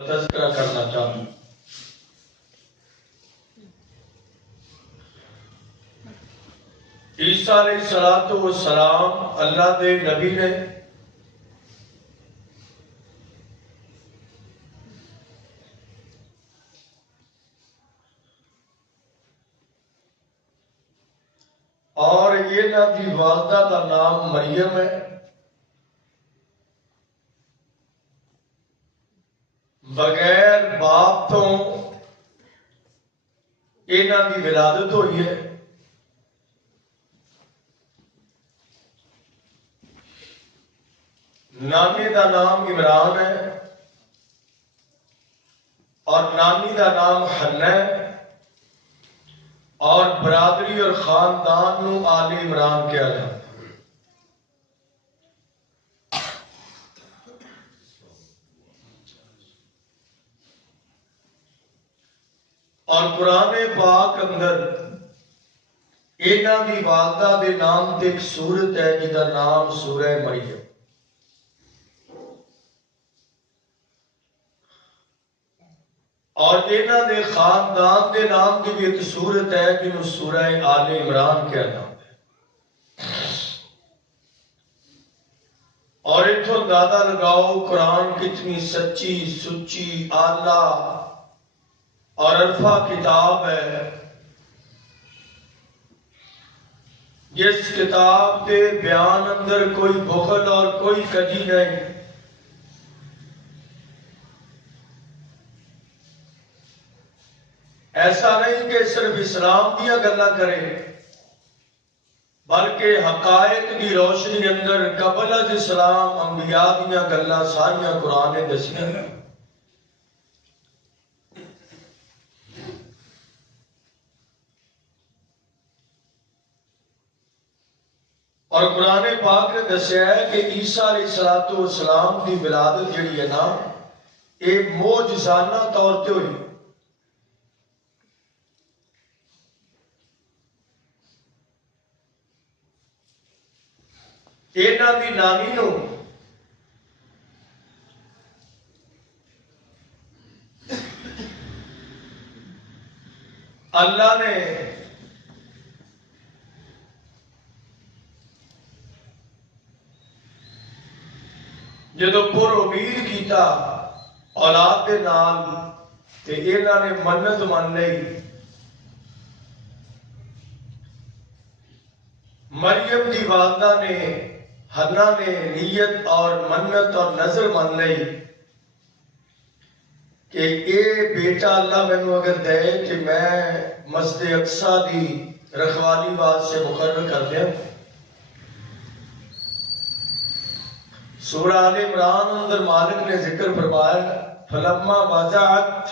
تذکرہ کرنا چاہتا ہوں۔ عیسیٰ علیہ السلام اللہ دے نبی نے اور یہ نہ دی والدہ کا نام مریم ہے، بغیر باپ تو انہاں دی ولادت ہوئی ہے۔ نانی دا نام عمران ہے اور نانی دا نام حنہ ہے، اور برادری اور خاندان نو آل عمران کہا جاتا ہے۔ اور قرآن پاک اندر انہاں دی والدہ دے نام تے ایک سورت ہے جدا نام سورہ مریم۔ اور انہاں دے خاندان دے نام کی بھی ایک سورت ہے جنہوں سورہ آل عمران کہا جاتا ہے۔ اور اتھوں اندازہ لگاؤ قرآن کتنی سچی سچی اعلیٰ اور عرفہ کتاب ہے، جس کتاب کے بیان اندر کوئی بخل اور کوئی کجی نہیں، ایسا نہیں کہ صرف اسلام دیا گلا کرے بلکہ حقائق کی روشنی اندر قبل از اسلام انبیاء دیا گلا ساریاں قرآن دسیاں ہیں۔ اور قرآن پاک نے دسیا ہے کہ عیسیٰ علیہ السلام کی ولادت جڑی ہے نا ایک معجزانہ طور تے ہوئی۔ انہاں دی نانی نو اللہ نے جدو پر امید کیتا اولاد دے نال تے انہاں نے منت من لئی۔ مریم دی والدہ نے حنہ نے نیت اور منت اور نظر من لئی کہ اے بیٹا اللہ مینوں اگر دے کہ میں مسجد اقصی دی رکھوالی واسطے مقرر کر دیا۔ سورہ آل عمران اندر مالک نے ذکر فرمایا فلما وضعت،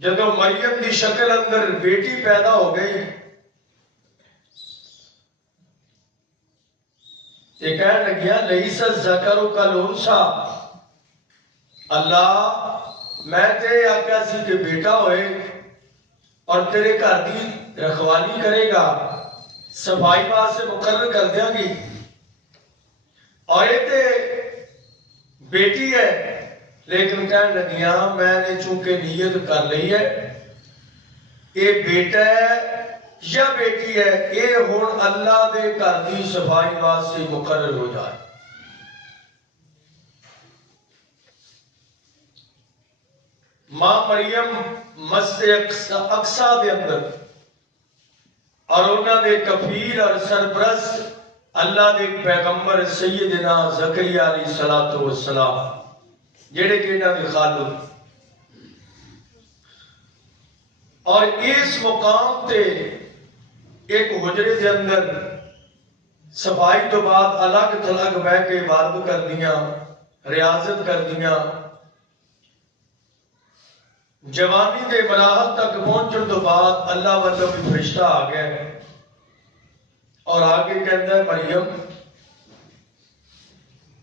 جدو مریم دی شکل اندر بیٹی پیدا ہو گئی یہ کہنے لگیا لیس الذکر کالانثی، اللہ میں تے آقا سی کہ بیٹا ہوئے اور تیرے گھر دی رکھوالی کرے گا، صفائی واسطے مقرر کر دیاں گی، اور یہ تے بیٹی ہے، لیکن کہنے لگیاں میں نے چونکہ نیت کر لی ہے یہ بیٹا ہے یا بیٹی ہے یہ ہن اللہ دے گھر دی صفائی واسطے مقرر ہو جائے۔ ماں مریم مسجد اقصی دے اندر اور انہاں دے کفیل اور سرپرست اللہ دے پیغمبر سیدنا زکریا علیہ السلام جڑے کہ انہاں دے خالد، اور اس مقام تے ایک حجرے دے اندر صفائی تو بعد الگ تھلگ بہ کے عبادت کر دیاں، ریاضت کر دیاں، جوانی دے مراحل تک پہنچن تو بعد اللہ والوں بھی فرشتہ آ گئے اور آگے کہتا ہے مریم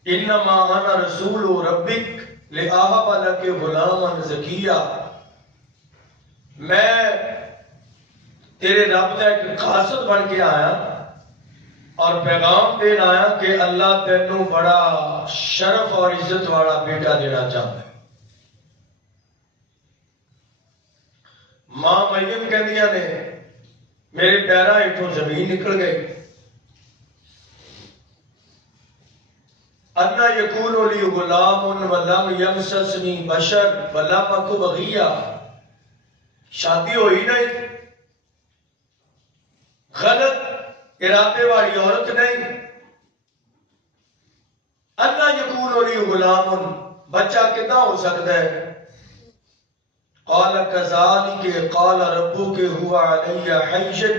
انما انا رسول ربک لأہب لک غلاما زکیہ، میں تیرے رب کا ایک قاصد بن کے آیا اور پیغام دین آیا کہ اللہ تینوں بڑا شرف اور عزت والا بیٹا دینا چاہتا ہے۔ ماں مریم کہندیاں نے میرے پیراں ہیٹھوں زمین نکل گئی۔ انا یکون لی غلام ولم یمسسنی بشر ولم اک بغیا، شادی ہوئی نہیں، غلط ارادے والی عورت نہیں۔ انا یکون لی غلام، بچہ کتنا ہو سکتا ہے؟ قال کذالک قال ربک هو علی حی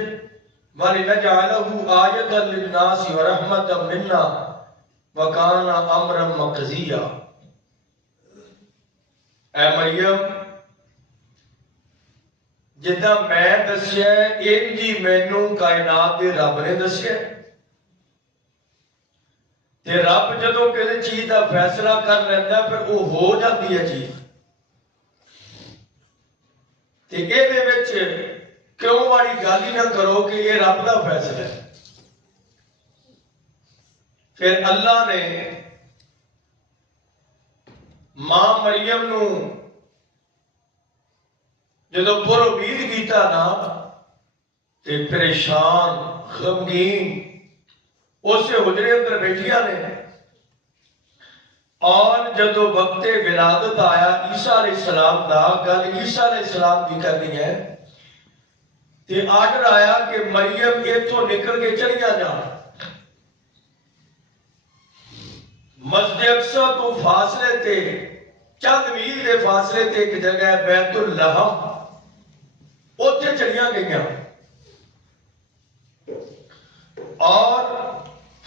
ولنجعلہ آیۃ للناس ورحمۃ منا وکان امرا مقضیا۔ اے مریم، جدہ میں دسیا ہے انجی مینوں کائنات دے رب نے دسیا ہے۔ تے رب جدوں کسی چیز دا فیصلہ کر لینا پھر وہ ہو جاتی ہے چیز۔ تے اے دے وچ کیوں والی گل ہی نہ کرو کہ یہ رب دا فیصلہ ہے۔ پھر اللہ نے ماں مریم نو جدو پر امید کیتا نا تے پریشان غمگین اسے حجرے اندر بیٹھیا نے، اور جدو وقت ولادت آیا عیسیٰ علیہ السلام دا، گل عیسیٰ علیہ السلام کی کرنی ہے، تے آرڈر آیا کہ مریم ایتھوں نکل کے چلیاں جا۔ مسجد اقصی تو فاصلے تے چند میل دے فاصلے تے ایک جگہ ہے بیت اللحم، اوتھے چلیاں گئیاں، اور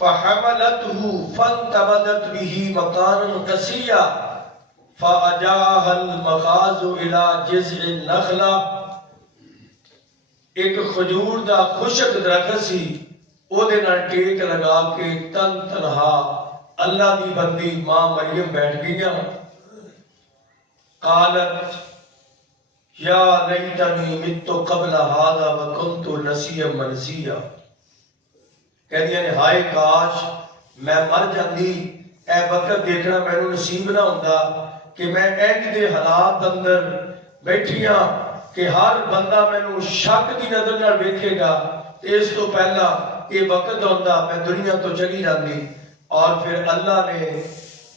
فحملته فانتبذت به مكانا قصيا فأجاها المخاض إلى جذع النخلة۔ ایک خجور دا خشک درخت سی، او دے نال ٹیک لگا کے تن تنہا اللہ دی بندی ماں مریم بیٹھ گئی۔ قالت یا لیتنی مت قبل هذا وکنت نسیا منسیا، کہدیاں نے ہائے کاش میں مر جاندی، اے وقت دیکھنا مینوں نصیب نہ ہوندا کہ میں انج دے حالات اندر بیٹھیاں کہ ہر بندہ مینوں شک دی نظر نال ویکھے گا، اس تو پہلا یہ وقت ہوندا میں دنیا تو چلی جاندی۔ اور پھر اللہ نے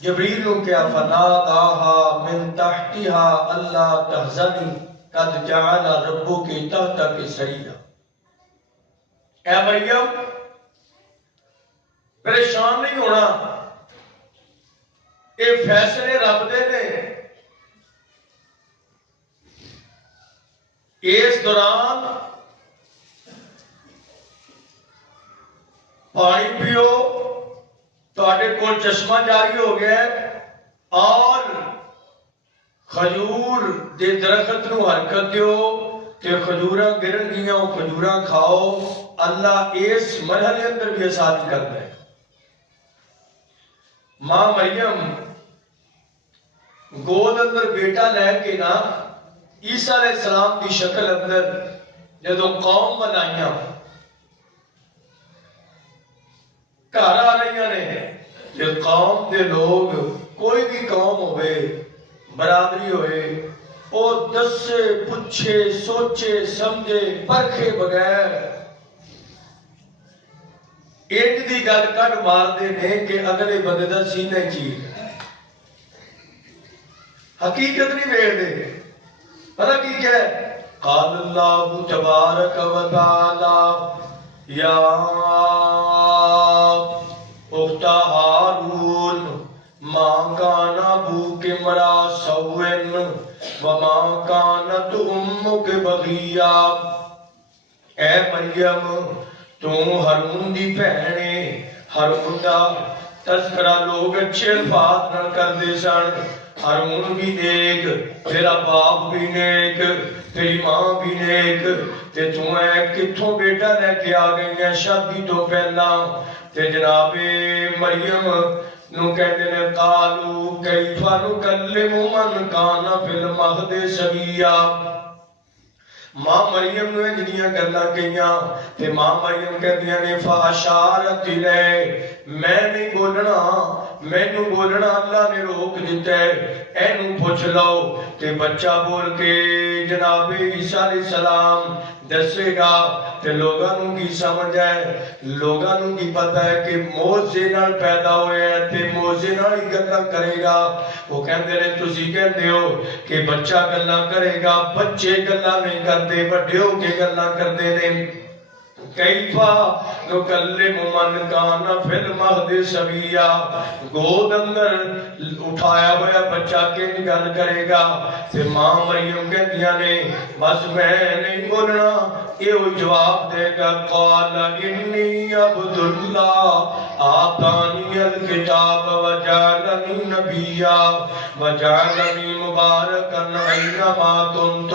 جبریل نو کہا فناداها من تحتها الا تحزنی قد جعل ربک تحتک سریا۔ اے مریم پریشان نہیں ہونا، اے فیصلے رب دے نے۔ اس دوران پانی پیو، تواڈے کول چشمہ جاری ہو گیا ہے، اور کھجور دے درخت نو حرکت دیو کہ کھجوراں گرن گیاں، کھجوراں کھاؤ۔ اللہ اس مرحلے اندر بھی آسانی کرتا ہے۔ ماں مریم گود اندر بیٹا لے کے نا عیسیٰ علیہ السلام دی شکل اندر جدوں قوم بنائیاں گھر آ رہی نے، کہ قوم دے لوگ کوئی بھی قوم ہوئے برادری ہوئے، اور دسے پچھے سوچے سمجھے پرکھے بغیر ایک دی گل کٹ مار دے نے کہ اگلے بندے دا سینہ چیر، حقیقت نہیں ویکھ دے۔ پتہ کی ہے؟ قال اللہ تبارک و تعالی یا اخت ہارون ما کان ابوک امرا سوء وما کانت امک بغیا۔ اے مریم تو ہارون دی بہنے، ہارون دا تذکرہ لوگ اچھے الفاظ نہ کردے سن، ہارون بھی نیک، تیرا باپ بھی نیک، تیری ماں بھی نیک، تے تو اے کتھوں بیٹا لے کے آ گئی ہیں شادی تو پہلا؟ تے جناب مریم نو کہتے نے قالو کیف نکلم من کان فی المہد صبیا، ماں مریم نے جنیاں گلاں کہیاں تے ماں مریم کہدیاں نے فاشارت الیہ میں نہیں بولنا مینوں بولنا اللہ نے روک دیتا ہے اینوں پوچھ لو تے بچہ بول کے جناب عیسیٰ علیہ السلام دسے گا تے لوگاں نوں کی سمجھ ہے لوگاں نوں کی پتہ ہے کہ موزے نال پیدا ہوئے ہیں تے موزے نال ہی گلاں کرے گا وہ کہندے نے تسی کہندے ہو کہ بچہ گلاں کرے گا بچے گلاں نہیں کرتے بڑے ہو کے گلاں کردے نے کیفا نکلم من کان فی المہد صبیا گود اندر اٹھایا ہوا بچہ کے گل کرے گا تے ماں مریم کہندیاں نے بس میں نہیں بولنا یہ جواب دے گا قال انی عبد اللہ آتانی الکتاب وجعلنی نبیا وجعلنی مبارکا اینما کنت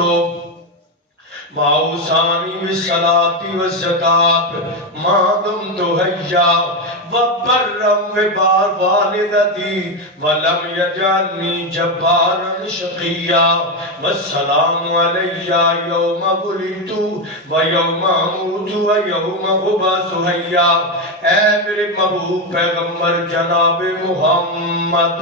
وَأَوْصَانِي بِالصَّلَاةِ وَالزَّكَاةِ مَا دُمْتُ حَيًّا وَبَرًّا بِوَالِدَتِي وَلَمْ يَجْعَلْنِي جَبَّارًا شَقِيًّا وَالسَّلَامُ عَلَيَّ يَوْمَ وُلِدتُّ وَيَوْمَ أَمُوتُ وَيَوْمَ أُبْعَثُ حَيًّا اے میرے محبوب پیغمبر جناب محمد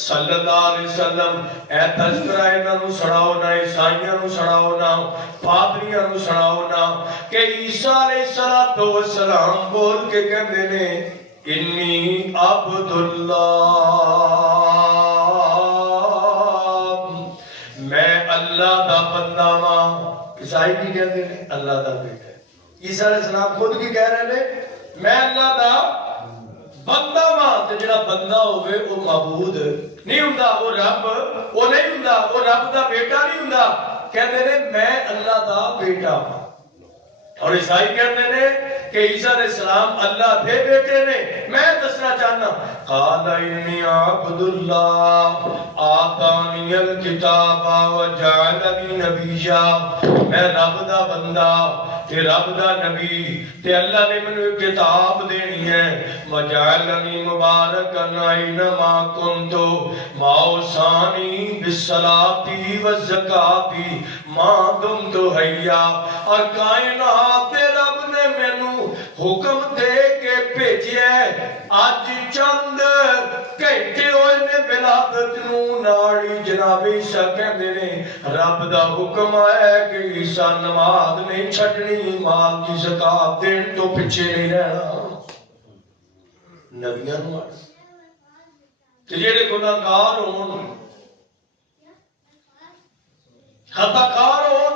صلی اللہ علیہ وسلم اے تذکرہ انہاں نوں سناؤ نا عیسائیاں نوں سناؤ نا پادریاں نوں سناؤ نا کہ عیسیٰ علیہ السلام بول کے کہندے نے انی عبد اللہ میں اللہ دا بندہ ہاں عیسائی کی کہندے نے اللہ دا بیٹا ہے عیسیٰ علیہ السلام خود کی کہہ رہے نے میں اللہ دا بندہ ماں تے جڑا بندہ ہوئے وہ معبود نہیں ہوندا وہ رب وہ نہیں ہوندا وہ رب دا بیٹا نہیں ہوندا کہندے نے میں اللہ دا بیٹا ہوں اور عیسائی کہندے نے کہ عیسیٰ علیہ السلام اللہ دے بیٹے نے میں دسنا چاہنا قال انی عبد اللہ آتانی الکتاب وجعلنی نبیا میں رب دا بندہ تے رب دا نبی تے اللہ نے مینوں کتاب دینی ہے وجعلنی مبارکا اینما کنت وَأَوْصَانِي بِالصَّلَاةِ وَالزَّكَاةِ مَا دُمْتُ حَيًّا اور کائنات رب نے مینوں حکم دے کے بھیجیا ہے اج چند گھنٹے ہوئے نے ولادت نوں ناڑی جناب عیسیٰ کہندے نے رب دا حکم ہے کہ عیسیٰ نماز نہیں چھڈنی مال دی زکات دین تو پیچھے نہیں رہنا نبیاں نوں تے جڑے گناہگار ہون خطا کار ہون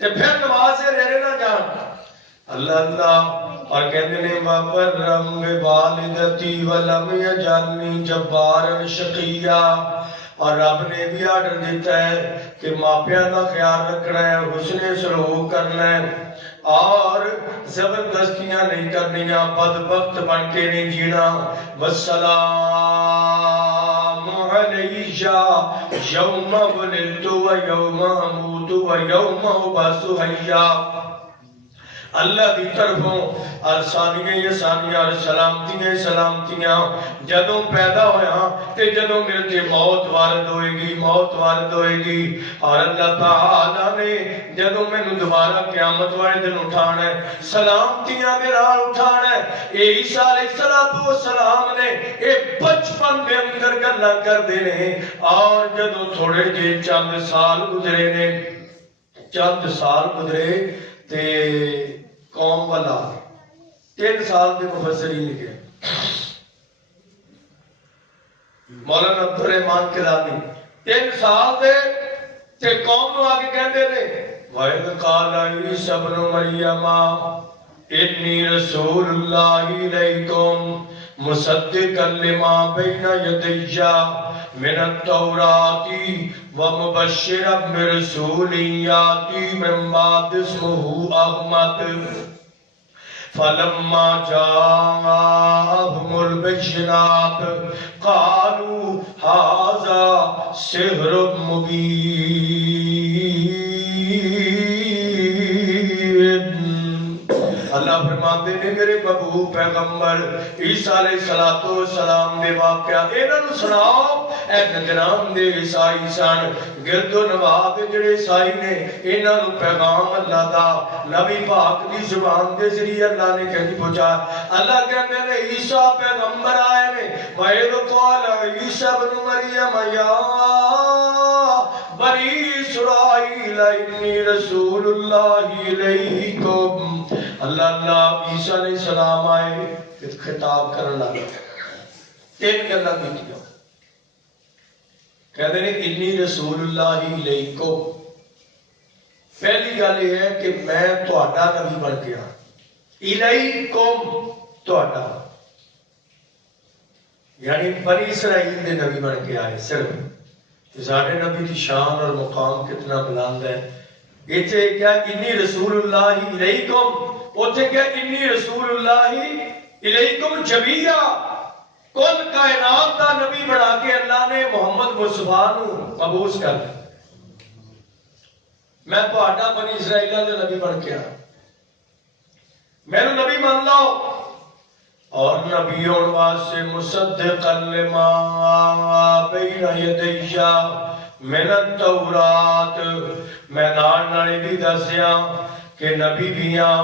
تے پھر نماز سے رہنے نہ جان اللہ اللہ اور کہتے ہیں وَبَرًّا بِوَالِدَتِي وَلَمْ يَجْعَلْنِي جَبَّارًا شَقِيًّا اور رب نے بھی آرڈر دیتا ہے کہ ماپیاں کا خیال رکھنا ہے حسن سلوک کرنا ہے اور زبردستیاں نہیں کرنیاں بدبخت بن کے نہیں جینا وَالسَّلَامُ عَلَيَّ يَوْمَ وُلِدتُّ وَيَوْمَ أَمُوتُ وَيَوْمَ أُبْعَثُ حَيًّا اللہ دی طرفوں ارسانیاں یسانیاں اور سلامتیاں جدوں پیدا ہویا تے جدوں میرے تے موت وارد ہوئے گی اور اللہ تعالیٰ نے جدوں میں دوبارہ قیامت والے دن اٹھانا ہے سلامتیاں دے نال اٹھانا ہے اے عیسیٰ علیہ السلام نے اے بچپن دے اندر گلاں کردے نے اور جدوں تھوڑے جے چند سال گزرے تے قوم والا 3 سال دے مفسرین لکھے مولانا عبدالرحمان کلانی 3 سال دے تے قوم نو آگے کہندے نے وَإِذْ قَالَ عِيسَى ابْنُ مَرْيَمَ إِنِّي رَسُولُ اللَّهِ إِلَيْكُمْ مُصَدِّقًا لِمَا بَيْنَ يَدَيَّ مِنَ التَّوْرَاةِ وَمُبَشِّرًا بِرَسُولٍ يَأْتِي مِن بَعْدِهِ اسْمُهُ أَحْمَدُ فَلَمَّا جَاءَهُمُ الْبَيِّنَاتُ قَالُوا هَذَا سِحْرٌ مُبِينٌ اللہ فرماتا دے نے میرے محبوب پیغمبر عیسیٰ علیہ السلام دے واقعہ انہاں نو سناؤ اے نجران دے عیسائی سن گرد و نواح دے جڑے عیسائی نے انہاں نو پیغام اللہ دا نبی پاک دی زبان دے ذریعے اللہ نے کہنی پہنچا اللہ کہندے نے عیسیٰ پیغمبر آئے نے وَإِذْ قَالَ عِيسَى ابْنُ مَرْيَمَ يَا بنی اسرائیل انی رسول اللہ علیکم اللہ عیسیٰ علیہ السلام آئے خطاب کرنا لگا تین گلا بیٹھیا کہتے ہیں انی رسول اللہ علیکم پہلی گل یہ ہے کہ میں تہاڈا نبی بن گیا علیکم تہاڈا یعنی بنی اسرائیل دے نبی بن کے آئے صرف سارے نبی کی شان اور مقام کتنا بلند ہے ایتھے کیا انی رسول اللہ علیکم اوتھے کیا انی رسول اللہ علیکم جبیہ کل کائنات دا نبی بنا کے اللہ نے محمد مصطفیٰ نو مبعوث کر دیا میں تہاڈا بنی اسرائیل دے نبی بن کے آیا میرے نبی مان لو اور نبیوں واسطے مصدقا لما بین یدی من التورات میں نال بھی دسیا کہ نبی بیاں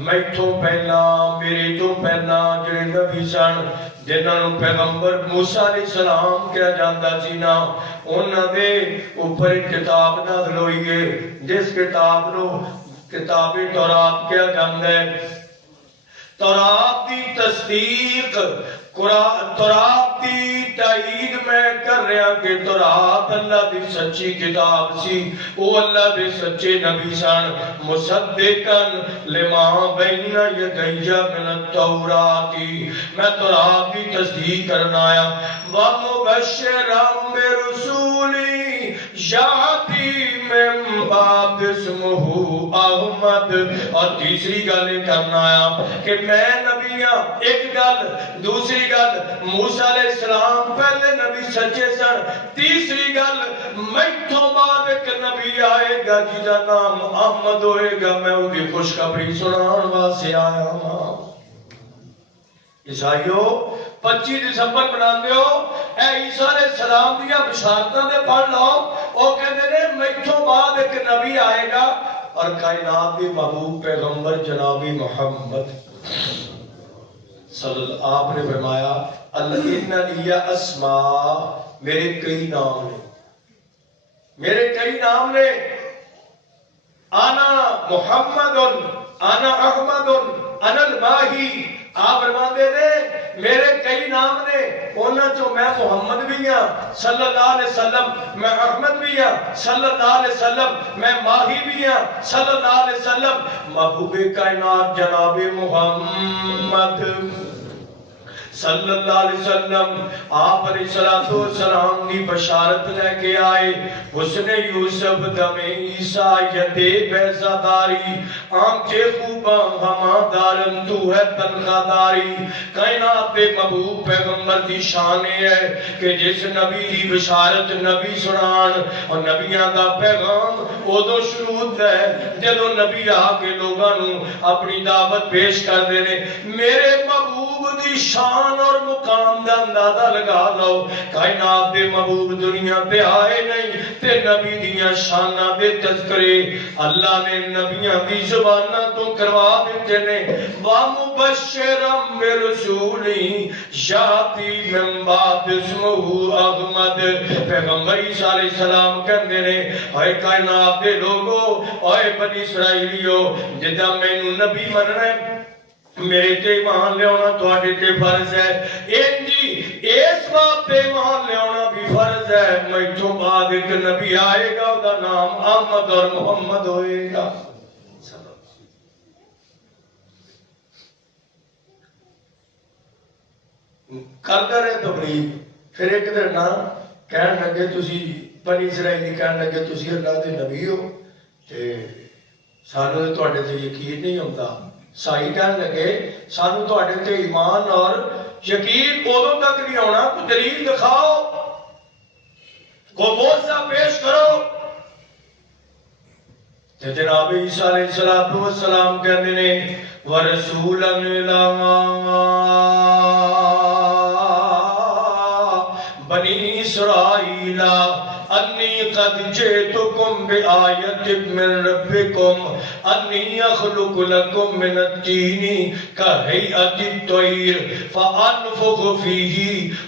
میتھوں پہلا میرے تو پہلا جڑے نبی سن جنہاں نو پیغمبر موسیٰ علیہ السلام کہا جاندا سی نا انہاں دے اوپر ایک کتاب نازل ہوئی ہے جس کتاب نو کتاب تورات کہا جاندا ہے تورات دی تصدیق تورات دی تائید میں کر رہا کہ تورات اللہ دی سچی کتاب سی وہ اللہ دے سچے نبی سن مصدقاً لما بین یدی من التورات میں تورات دی تصدیق کرنا آیا وَمُبَشِّرًا بِرُسُولٍ یاتی من بعد اسمہ احمد اور تیسری گل کرنا آیا کہ میں نبی ہاں ایک گل دوسری گل موسیٰ علیہ السلام پہلے نبی سچے سن تیسری گل میتھوں بعد ایک نبی آئے گا جیدہ نام احمد ہوئے گا میں وہ دی خوشخبری سنان واسے آیا ہاں عیسائیو 25 دسمبر بناندے ہو اے عیسیٰ علیہ السلام دیا بشارتاں دے پڑھ لو او کہتے ہیں میتھوں بعد ایک نبی آئے گا اور کائنات دی محبوب پیغمبر جنابی محمد صلی اللہ آپ نے فرمایا اللہ انہ لیا اسماء میرے کئی نام نے میرے کئی نام نے انا محمد انا احمد انا الماہی آپ فرماتے نے میرے کئی نام نے انہاں جو میں محمد بھی ہاں صلی اللہ علیہ وسلم میں احمد بھی ہاں صلی اللہ علیہ وسلم میں ماہی بھی ہاں صلی اللہ علیہ وسلم محبوب کائنات جناب محمد صلی اللہ علیہ وسلم آپ علیہ السلام کی بشارت لے کے آئے حسن یوسف دم عیسیٰ یدے بیزاداری آنکھے خوباں ہما دارن تو ہے تنخواہ داری کائنات محبوب پیغمبر دی شان ہے کہ جس نبی دی بشارت نبی سنان اور نبیاں دا پیغام ادو شروع ہے جدو نبی آ کے لوگاں نو اپنی دعوت پیش کر دینے میرے محبوب دی شان اور مقام دا اندازہ لگا لو کائنات دے محبوب دنیا پہ آئے نہیں تے نبی دیاں شانہ دے تذکرے اللہ نے نبیاں دی زبانہ تو کروا دیتے نے وَمُبَشِّرًا بِرُسُولٍ یاتی من بعد اسمہ احمد پیغمبر عیسیٰ علیہ السلام کہندے نے اے کائنات دے لوگو اے بنی اسرائیلیو جدہ میں نبی مننا ہے میرے تے ایمان لے ہونا تو آٹے تے فرض ہے انجی اس بات تے ایمان لے ہونا بھی فرض ہے میتھوں بعد ایک نبی آئے گا دا نام احمد اور محمد ہوئے گا کرتا رہے تبلیغ پھر ایک دن نا کہن لگے تسی بنی اسرائیلی کہن لگے تسی اللہ دے نبی ہو تے سانو دے تو آٹے تے یقین نہیں ہوتا سائی کہنے لگے سانو تو اڈے تے ایمان اور یقین ادو تک نہیں ہونا کوئی دلیل دکھاؤ کوئی موجزہ پیش کرو تے جناب عیسیٰ علیہ السلام کہنے نے ورسولا إلى بني إسرائيل أني قد جئتكم بآية من ربكم أني أخلق لكم من الطين كهيئة الطير فأنفخ فيه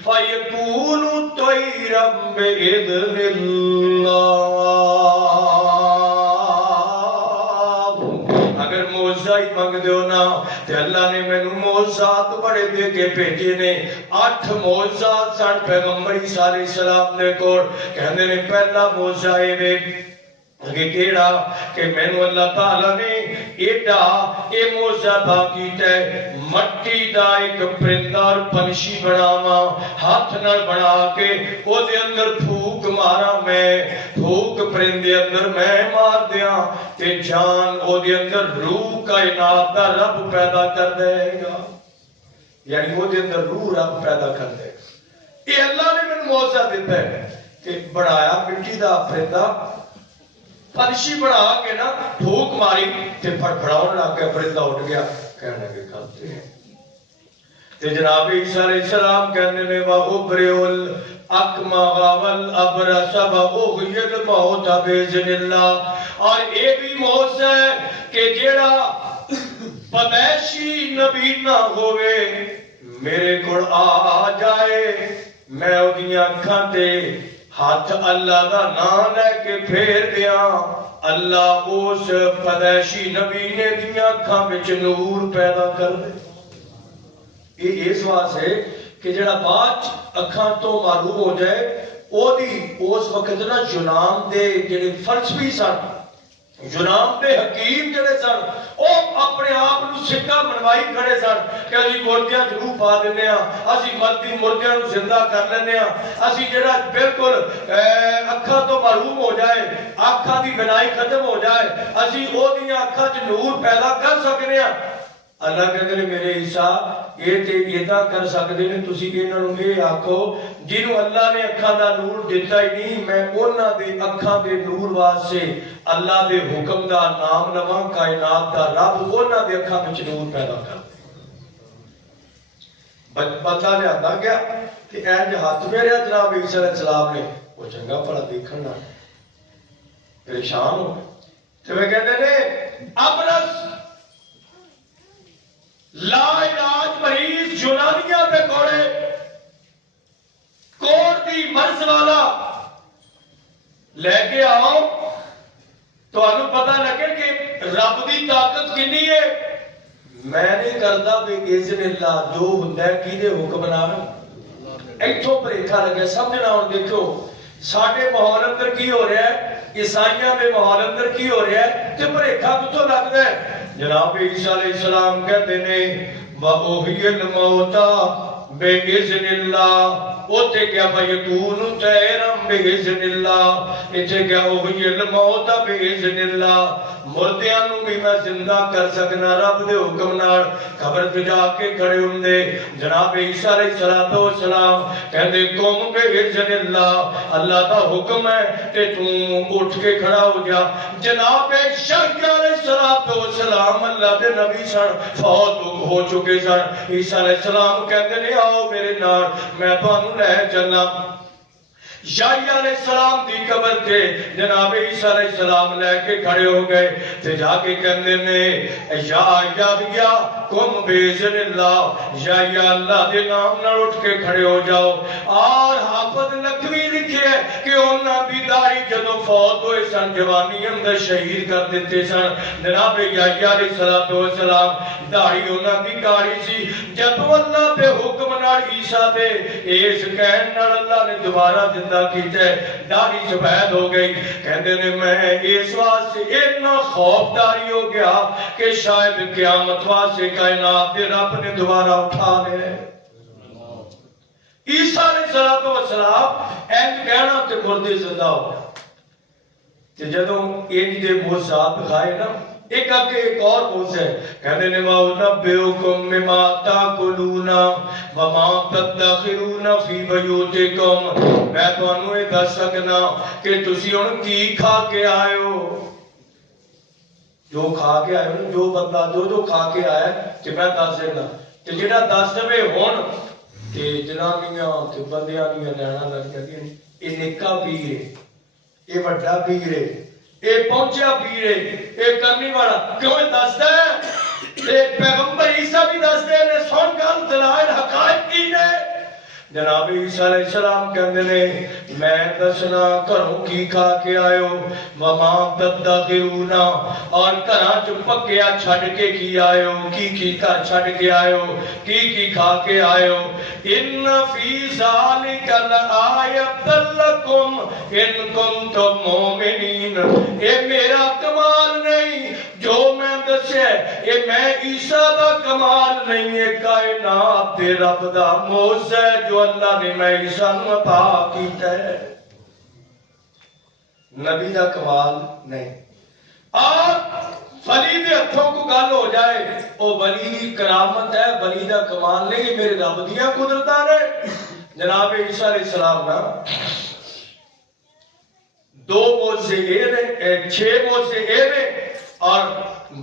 فيكون طيرا بإذن الله. اگر موجزہ ہی مانگ دیو نا تے اللہ نے میں موجزات بڑے دے کے بھیجے نے. 8 موجزات سن پیغمبر عیسیٰ علیہ السلام نے کوڑ کہنے نے پہلا موجزہ اے کہ کیڑا کہ میں نے اللہ تعالیٰ نے ایڈا اے موجزہ دا کیتا ہے مٹی دا ایک پرندہ اور پنشی بناوا ہاتھ نہ بنا کے او دے اندر پھوک مارا میں پھوک پرندے اندر میں مار دیاں تے جان او دے اندر روح کائنات دا رب پیدا کر دے گا. یعنی او دے اندر روح رب پیدا کر دے گا. یہ اللہ نے میں موجزہ دیتا ہے کہ بڑھایا مٹی دا پرندہ پنشی بڑھا کے نا پھوک ماری تے پھڑپھڑاؤں لگ گیا پرندہ اٹھ گیا. کہنے کے کرتے ہیں تے جناب عیسیٰ علیہ السلام کہنے نے وَأُبْرِئُ الْأَكْمَحَ وَالْأَبْرَصَ وَأُحْيِي الْمَوْتَ بِإِذْنِ اللَّهِ. اور یہ بھی موجزہ ہے کہ جیڑا پیدائشی نبی نہ ہوئے میرے کو آ جائے میں اُدیاں اکھاں تے ہاتھ اللہ دا نام لے کے پھیر دیا اللہ اس پیدائشی نبی نے دیا اکھاں وچ نور پیدا کر دے. یہ اس واسطے کہ جڑا بعد اکھاں تو معلوم ہو جائے او دی اس وقت نا یونان دے جڑے فلسفی سن یونان دے حکیم جڑے سن او اپنے آپ نو سکہ منوائی کھڑے سن کہ اسی مردیاں ضرور پا دینے ہاں اسی مردی مردیاں نو زندہ کر لینے ہاں اسی جڑا بالکل اکھاں تو معلوم ہو جائے اکھاں دی بنائی ختم ہو جائے اسی او دیاں اکھاں چ نور پیدا کر سکنے ہاں. اللہ کہتے ہیں میرے عیسیٰ یہ تے ایدہ کر سکتے ہیں تسی انہاں نوں یہ آکھو جنہوں اللہ نے اکھاں دا نور دیتا ہی نہیں میں انہاں دے اکھاں دے نور واسطے اللہ دے حکم دا نام لواں کائنات دا رب انہاں دے اکھاں وچ نور پیدا کر دے. بندہ نے آتا گیا کہ اینج ہاتھ میرے جناب عیسیٰ علیہ السلام نے وہ چنگا پڑا دیکھنا پریشان ہو تو وہ کہتے ہیں ابرص لا علاج مریض یونانیاں پہ کوڑے کوڑ دی مرض والا لے کے آؤ تو انہوں پتہ لگے کہ رب دی طاقت کنی ہے. میں نہیں کرتا بے اذن اللہ جو ہوتا ہے کی دے حکم نہ ایتھوں پریکھا لگے سمجھنا. اور دیکھو ساڈے ماحول اندر کی ہو رہا ہے عیسائیاں دے ماحول اندر کی ہو رہا ہے تے پریکھا کتوں لگتا ہے. جناب عیسیٰ علیہ السلام کہتے ہیں وَأُحْيِي الْمَوْتَ بِإِذْنِ اللَّهِ اوتے کیا فَيَكُونُ طَيْرًا بِإِذْنِ اللَّهِ ایتھے کیا اُحْيِي الْمَوْتَ بِإِذْنِ اللَّهِ مردیاں نوں بھی میں زندہ کر سکنا رب دے حکم نال. قبر تے جا کے کھڑے ہوندے جناب عیسیٰ علیہ السلام کہندے قوم بِإِذْنِ اللَّهِ اللہ دا حکم ہے تے تو اٹھ کے کھڑا ہو جا. جناب یحییٰ علیہ السلام اللہ دے نبی سن فوت ہو چکے سن. عیسیٰ علیہ السلام کہندے نے آؤ میرے نال میں تانوں لے چلنا. یحییٰ علیہ السلام دی قبر تے جناب عیسیٰ علیہ السلام لے کے کھڑے ہو گئے تے جا کے کہندے نے یا یحییٰ قم بِإِذْنِ اللَّهِ یحییٰ اللہ دے نام نال اٹھ کے کھڑے ہو جاؤ. اور حافظ لکھوی لکھے ہے کہ انہاں دی داڑھی جدوں فوت ہوئے سن جوانی اندر شہید کر دیتے سن. جناب یحییٰ علیہ السلام داڑھی انہاں دی کاڑی سی جب اللہ دے حکم نال عیسیٰ دے اس کہن نال اللہ نے دوبارہ زندہ کیتا ہے داڑھی سفید ہو گئی. کہندے نے میں اس واسطے اتنا خوفداری ہو گیا کہ شاید قیامت واسطے کائنات دے رب نے دوبارہ اٹھا لے. عیسیٰ علیہ السلام اینج کہنا تے مردے زندہ ہو گیا. تے جدوں انج دے معجزات دکھائے نا ایک آگے ایک اور موجزہ ہے کہنے نے وَأُنَبِّئُكُم بِمَا تَأْكُلُونَ وَمَا تَدَّخِرُونَ فِي بُيُوتِكُم میں تو انہوں نے دس سکنا کہ تسی ان کی کھا کے آئے ہو جو کھا کے آئے جو بندہ جو کھا کے آیا کہ میں دس دینا تے جڑا دس دے ہن تے جنابیاں تے بندیاں دیاں لینا لگ جاندیاں اے نکا پیر ہے اے بڑا پیر ہے اے پہنچیا پیر ہے اے کرنی والا کیوں دسدا ہے تے پیغمبر عیسیٰ بھی دسدے نے سن گل دلائل حقائق کی نے جناب عیسیٰ علیہ السلام کہندے نے میں دسنا گھروں کی کھا کے آئے ہو وما تدخرون اور گھراں چ پکیا چھڈ کے کی آئے ہو کی گھر چھڈ کے آئے ہو کی کھا کے آئے ہو ان فی ذالک لآیۃ لکم ان کنتم مؤمنین اے میرا کمال نہیں جو میں دسیا اے میں عیسیٰ دا کمال نہیں ہے کائنات دے رب دا معجزہ ہے جو اللہ نے میں عیسیٰ نو عطا کیتا ہے نبی دا کمال نہیں اور ولی دے ہتھوں کو گل ہو جائے او ولی دی کرامت ہے ولی دا کمال نہیں میرے رب دیاں قدرتاں نے جناب عیسیٰ علیہ السلام نا دو معجزے اے نے 6 معجزے اے نے اور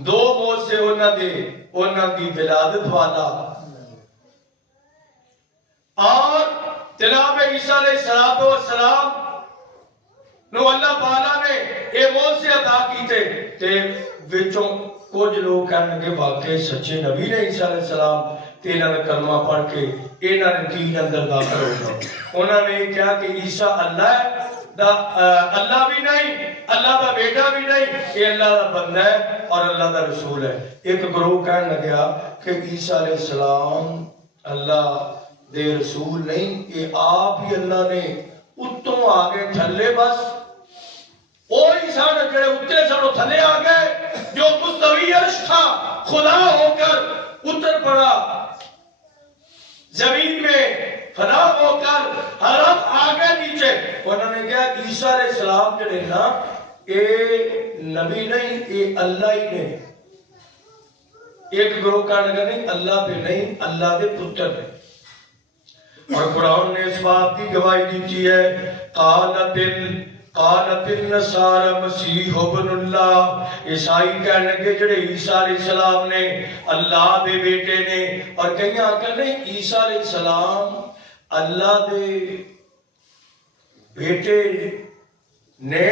2 معجزے انہاں دی ولادت والا اور جناب عیسیٰ علیہ السلام نو اللہ تعالیٰ نے اے معجزے عطا کیتے تے وچوں کچھ لوگ کہنے کہ واقعی سچے نبی نے عیسیٰ علیہ السلام تے انہاں نے کلمہ پڑھ کے انہاں نے دین اندر داخل ہو گئے انہاں نے کہا کہ عیسیٰ اللہ ہے اللہ بھی نہیں اللہ دا بیٹا بھی نہیں یہ اللہ دا بندہ ہے اور اللہ دا رسول ہے ایک گروہ کہنے لگا کہ عیسیٰ علیہ السلام اللہ دے رسول نہیں یہ آپ ہی اللہ نے اتوں آگے تھلے بس وہی سن جڑے اتنے سن تھلے آ گئے جو مستوی عرش تھا خدا ہو کر اتر پڑا زمین میں فنا ہو کر حرم آگے نیچے انہوں نے کہا عیسیٰ علیہ السلام جڑے نا اے نبی نہیں اے اللہ ہی نے ایک گروہ کا لگا نہیں اللہ پہ نہیں اللہ دے پتر نے اور قرآن نے اس بات کی گواہی دیتی ہے قالت النصارى مسیح ابن اللہ عیسائی کہنے لگے جڑے عیسیٰ علیہ السلام نے اللہ دے بیٹے نے اور کہیں آکر نہیں عیسیٰ علیہ السلام اللہ دے بیٹے نے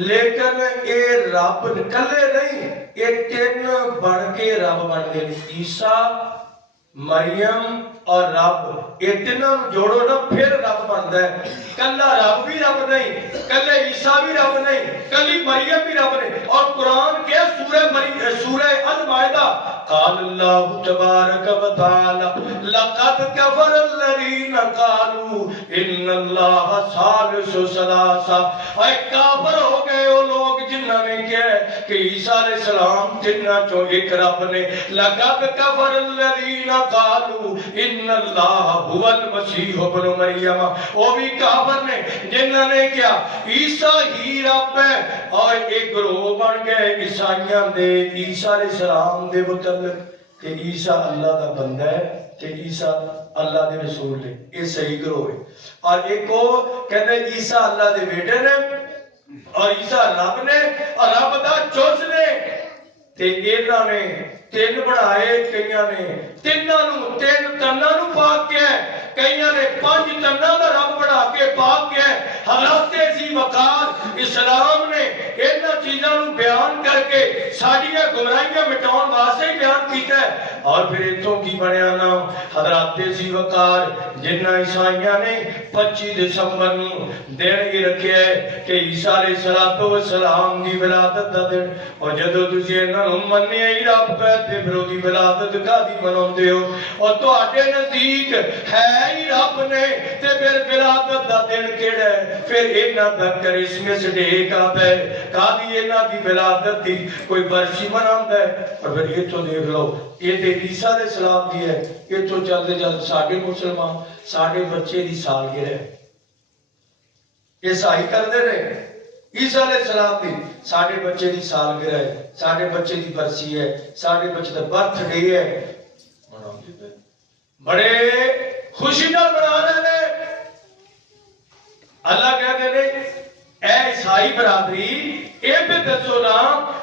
لیکن اے رب کلے نہیں اے 3 بن کے رب بن گئے عیسیٰ مریم اور رب یہ تینوں جوڑو نا پھر رب بنتا ہے کلا رب بھی رب نہیں کلے عیسیٰ بھی رب نہیں کلی مریم بھی رب نہیں اور قرآن کے سورہ المائدہ قال اللہ تبارک و تعالی لقد کفر الذین قالوا ان اللہ ثالث ثلاثہ اے کافر ہو گئے وہ لوگ جنہوں نے کہا کہ عیسیٰ علیہ السلام تینوں چوں ایک رب نے لقد کفر الذین قالوا ان اللہ هو المسیح ابن مریم وہ بھی کافر نے جنہوں نے کیا عیسیٰ ہی رب ہے اور ایک گروہ بن گئے عیسائیاں دے عیسیٰ علیہ السلام دے متعلق کہ عیسیٰ اللہ دا بندہ ہے کہ عیسیٰ اللہ دے رسول ہے یہ صحیح گروہ ہے اور ایک کو کہتے ہیں عیسیٰ اللہ دے بیٹے نے اور عیسیٰ رب نے اور رب دا جز نے تے انہاں نے 3 بنائے کئیاں نے 3 تناں نو پاک کیا کئیاں نے 5 تناں دا رب بنا کے پاک کیا حضرت ذی وقار اسلام نے انہاں چیزاں نو بیان کر کے ساڈیاں گمراہیاں مٹاؤن واسطے بیان کیتا ہے اور پھر اتوں کی بنیا نام حضرت ذی وقار جنہاں عیسائیاں نے 25 دسمبر نو دن ہی رکھیا ہے کہ عیسیٰ علیہ السلام دی ولادت دا دن اور جدوں تسی انہاں نوں منیا ہی رب تے پھر دی ولادت کادی مناؤندے ہو اور تواڈے نزدیک ہے ہی رب نے تے پھر ولادت دا دن کیڑا ہے پھر انہاں دا کرسمس ڈے ہے کادی انہاں دی ولادت دی کوئی برسی مناوندا ہے اور پھر یہ تو دیکھ لو یہ تے عیسیٰ علیہ السلام دی ہے یہ تو چلتے چلتے ساڈے مسلمان ساڈے بچے دی سالگرہ ہے یہ صحیح کردے نے عیسیٰ علیہ السلام دی ساڈے بچے دی سالگرہ ہے ساڈے بچے دی برسی ہے ساڈے بچے دا برتھ ڈے ہے بڑے خوشی نال منا رہے نے اللہ کہتے ہیں اے عیسائی برادری اے پہ دسو نا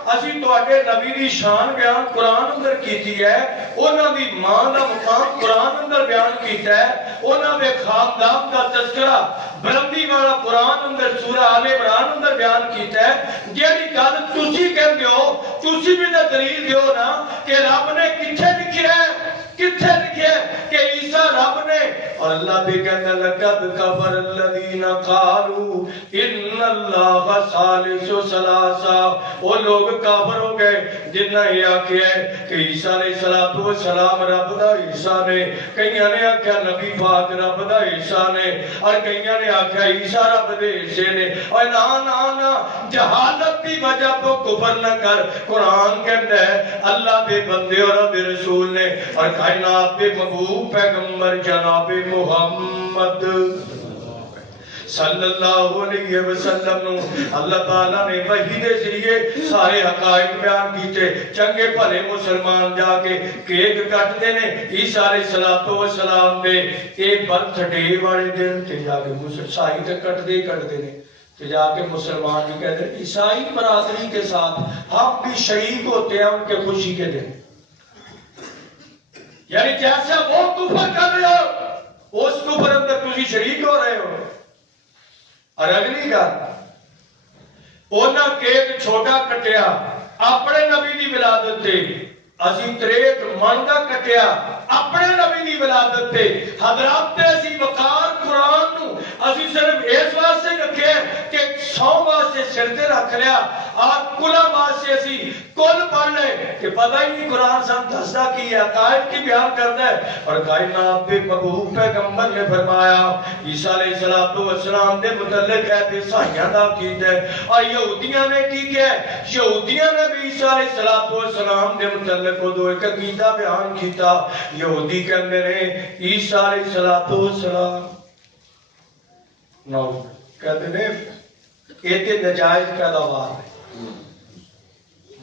اسی تواڈے نبی دی شان بیان قرآن اندر کیتی ہے، انہاں دی ماں دا مقام قرآن اندر بیان کیتا ہے، انہاں دے خاندان دا تذکرہ بلندی والا قرآن اندر سورہ آل عمران اندر بیان کیتا ہے۔ جیڑی گل تسی کہندے ہو، تسی بھی تے دلیل دیو نا کہ رب نے کتھے لکھیا ہے، کتھے لکھیا ہے کہ عیسیٰ رب نے؟ اور اللہ بھی کہنے لقد کفر الذین قالوا ان اللہ ثالث ثلاثہ، وہ لوگ کافر ہو گئے جنہاں یہ آکھیا ہے کہ عیسیٰ علیہ السلام رب دا عیسیٰ نے، کئیاں نے آکھیا نبی پاک رب دا عیسیٰ نے، اور کئیاں نے آکھیا عیسیٰ رب دے عیسیٰ نے۔ اور نا جہالت کی وجہ تو کفر نہ کر، قرآن کہتا ہے اللہ دے بندے اور دے رسول نے اور کائنات دے محبوب پیغمبر جناب محمد صلی اللہ علیہ وسلم نو اللہ تعالیٰ نے وحی دے ذریعے سارے حقائق بیان کیتے۔ چنگے بھلے مسلمان جا کے کیک کٹتے نے عیسیٰ علیہ السلام دے ایک برتھ ڈے والے دن تے جا کے عیسائی تے کٹتے نے تے جا کے مسلمان بھی کہتے ہیں عیسائی برادری کے ساتھ ہم بھی شریک ہوتے ہیں ان کے خوشی کے دن، یعنی جیسا وہ کفر کر رہے ہو اس کفر اندر تسی شریک ہو رہے ہو۔ اور اگلی گل، انہاں کیک چھوٹا کٹیا اپنے نبی دی ولادت تے، اسی 63 من دا کٹیا اپنے نبی دی ولادت تے۔ حضرات تے اسی وقار قرآن نو اسی صرف اس واسطے رکھے کہ 100 واسطے سر تے رکھ لیا اور کلا واسطے اسی کل پڑھ لے کہ پتہ ہی نہیں قرآن سن دستا کی ہے، عقائد کی بیان کرتا ہے۔ اور کائنات دے محبوب پیغمبر نے فرمایا عیسیٰ علیہ السلام دے متعلق ہے تے عیسائیاں دا عقیدہ ہے، اور یہودیاں نے کی کیا ہے؟ یہودیاں نے بھی عیسیٰ علیہ السلام دے متعلق کو دو ایک عقیدہ بیان کیتا۔ یہودی کہندے نے عیسیٰ علیہ السلام نو کہتے نے یہ تے نجائز پیداوار ہے،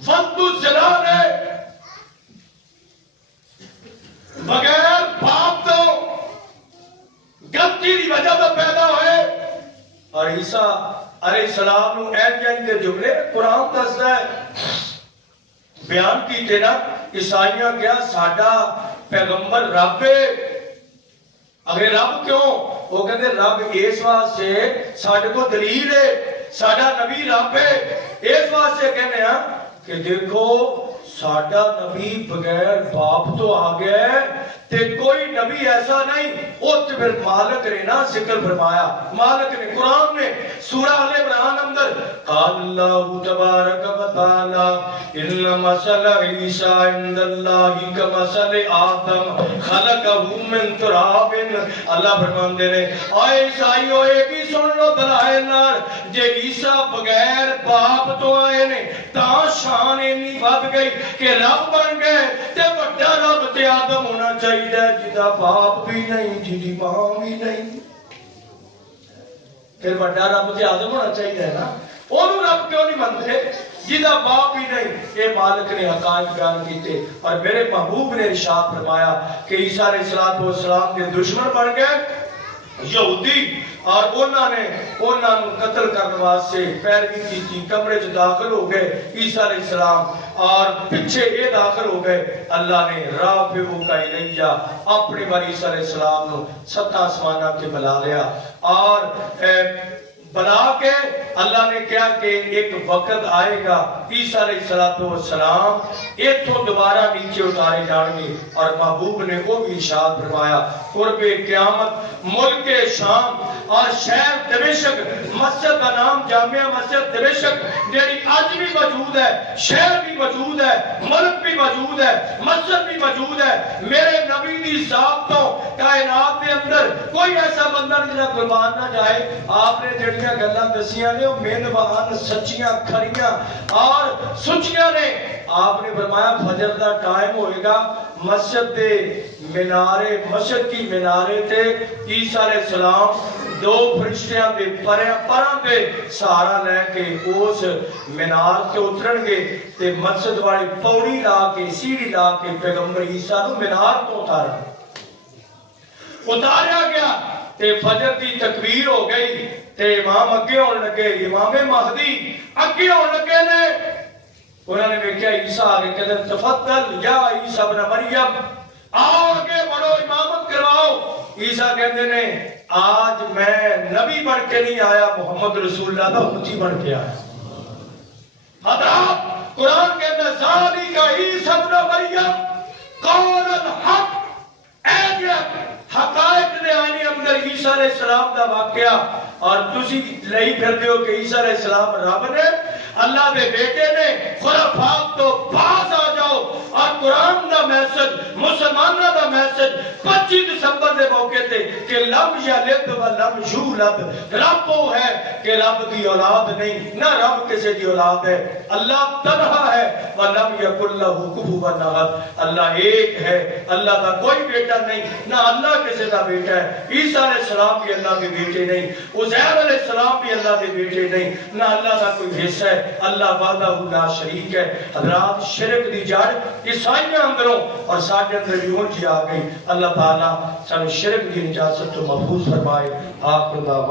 وقت الزلال ہے، بغیر باپ تو غلطی دی وجہ تو پیدا ہوئے۔ اور عیسیٰ علیہ السلام نو این دے جملے قرآن دستا ہے بیان کیتے نا، عیسائیاں کیا ساڈا پیغمبر رب ہے۔ اگر رب کیوں؟ وہ کہتے رب اس واسطے ساڈے کو دلیل ہے، ساڈا نبی رب ہے، اس واسطے کہنے ہیں کہ دیکھو ساڈا نبی بغیر باپ تو آ گیا ہے تے کوئی نبی ایسا نہیں۔ اور پھر مالک نے نا ذکر فرمایا، مالک نے قرآن میں سورہ آل عمران اندر قال اللہ تبارک و تعالی ان مثل عیسیٰ عند اللہ کمثل آدم خلقہ من تراب۔ اللہ فرماندے نے اے عیسائیو یہ بھی سن لو دلائل نال، جے عیسیٰ بغیر باپ تو آئے نے تاں شان اتنی ود گئی کہ رب بن گئے تے بڑا رب تے آدم ہونا چاہیے جدا باپ بھی نہیں جدی ماں بھی نہیں۔ پھر بڑا رب تے آدم ہونا چاہیے نا، انہوں رب کیوں نہیں منتے جدا باپ بھی نہیں؟ یہ مالک نے حقائق بیان کیتے۔ اور میرے محبوب نے ارشاد فرمایا کہ عیسیٰ علیہ السلام کے دشمن بن گئے یہودی، اور انہوں نے قتل کرنے واسطے پیروی کی تھی، کمرے سے داخل ہو گئے عیسیٰ علیہ السلام اور پیچھے یہ داخل ہو گئے۔ اللہ نے رافعو کا الیہ اپنے بار عیسیٰ علیہ السلام نو 7 آسمانہ کے بلا لیا، اور بلا کے اللہ نے کیا کہ ایک وقت آئے گا عیسیٰ علیہ السلام ایتھوں دوبارہ نیچے اتارے جان گے۔ اور محبوب نے وہ بھی ارشاد فرمایا قرب قیامت ملک شام اور شہر دمشق، مسجد کا نام جامعہ مسجد دمشق جیڑی آج بھی موجود ہے، شہر بھی موجود ہے، ملک بھی موجود ہے، مسجد بھی موجود ہے۔ میرے نبی دی ذات تو کائنات کے اندر کوئی ایسا بندہ نہیں جنہاں قربان نہ جائے۔ آپ نے جڑیاں گلاں دسیاں نے وہ مینوان سچیاں کھریاں اور سچیاں نے۔ آپ نے فرمایا فجر دا ٹائم ہوئے گا، مسجد دے مینارے، مسجد کی مینارے تے عیسیٰ علیہ السلام 2 فرشتیاں دے پراں تے سہارا لے کے اس مینار تے اترن گے تے مسجد والی پوڑی لا کے سیڑھی لا کے پیغمبر عیسیٰ نو مینار تو اتاریا گیا تے فجر دی تکبیر ہو گئی تے امام اگے ہون لگے، امام مہدی اگے ہون لگے نے انہوں نے دیکھا عیسیٰ آگے کہتے ہیں تفضل یا عیسیٰ ابن مریم، آگے بڑھو امامت کرواؤ۔ عیسیٰ کہتے ہیں آج میں نبی بن کے نہیں آیا، محمد رسول اللہ کا امتی بن کے آیا۔ حضرات قرآن کہتا ہے ذالک عیسیٰ ابن مریم قول الحق، ایک حقائق نے آئینی اندر عیسیٰ علیہ السلام دا واقعہ، اور تسی لئی پھر دیو کہ عیسیٰ علیہ السلام رب نے اللہ دے بیٹے نے، خرافات تو باز آ جاؤ۔ اور قرآن دا میسج، مسلمانہ دا میسج 25 دسمبر دے موقع تے کہ لم یلد و لم یولد، رب وہ ہے کہ رب دی اولاد نہیں، نہ رب کسی دی اولاد ہے، اللہ تنہا ہے، وَلَمْ يَكُنْ لَهُ كُفُوًا أَحَدٌ، اللہ ایک ہے، اللہ کا کوئی بیٹا نہیں، نہ اللہ کسی کا بیٹا ہے۔ عیسیٰ علیہ السلام بھی اللہ کے بیٹے نہیں، عزیر علیہ السلام بھی اللہ کے بیٹے نہیں، نہ اللہ کا کوئی حصہ ہے، اللہ وحدہ لا شریک ہے۔ حضرات شرک دی جڑ عیسائیاں اندروں اور ساڈے اندر بھی ہن جی آ گئی۔ اللہ تعالیٰ سانو شرک دی نجاست تو محفوظ فرمائے۔ آخر دعوانا